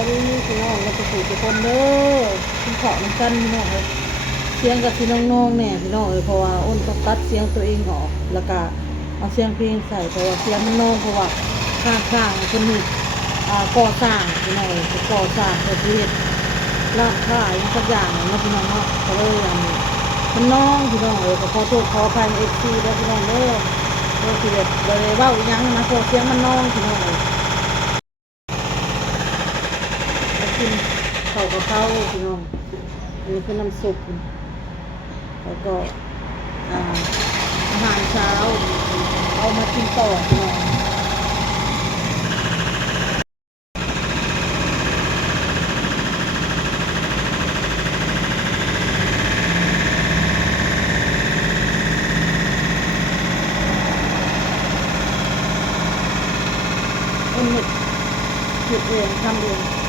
ายดีพี่น้องเราจะสู่ทุกคนเด้อกินข้าวน้ำกันพี่น้องเลยเสียงกับพี่น้องๆเนี่ยพี่น้องเลยเพราะว่าอ้นต้องตัดเสียงตัวเองออกแล้วก็เอาเสียงเพลงใส่เพราะว่าเสียงมันน้องเพราะว่าข้างคนนี้ก่อสร้างพี่น้องเลยก่อสร้างประเทศร้านค้าอย่างสักอย่างเนาะพี่น้องเนาะก็เลยมันน้องพี่น้องเลยก็ขอโทษขออภัยในFCแล้วพี่น้องเด้อเด้อที่แบบเลยเว้าอีหยังนะเพราะเสียงมันน้องพี่น้องเลย มากินข้าวกะเพราพี่น้องอันนี้คือน้ำซุปแล้วก็อ่าอาหารเช้าเอามากินต่อพี่น้องเอ็นเห็ดเองทำเอง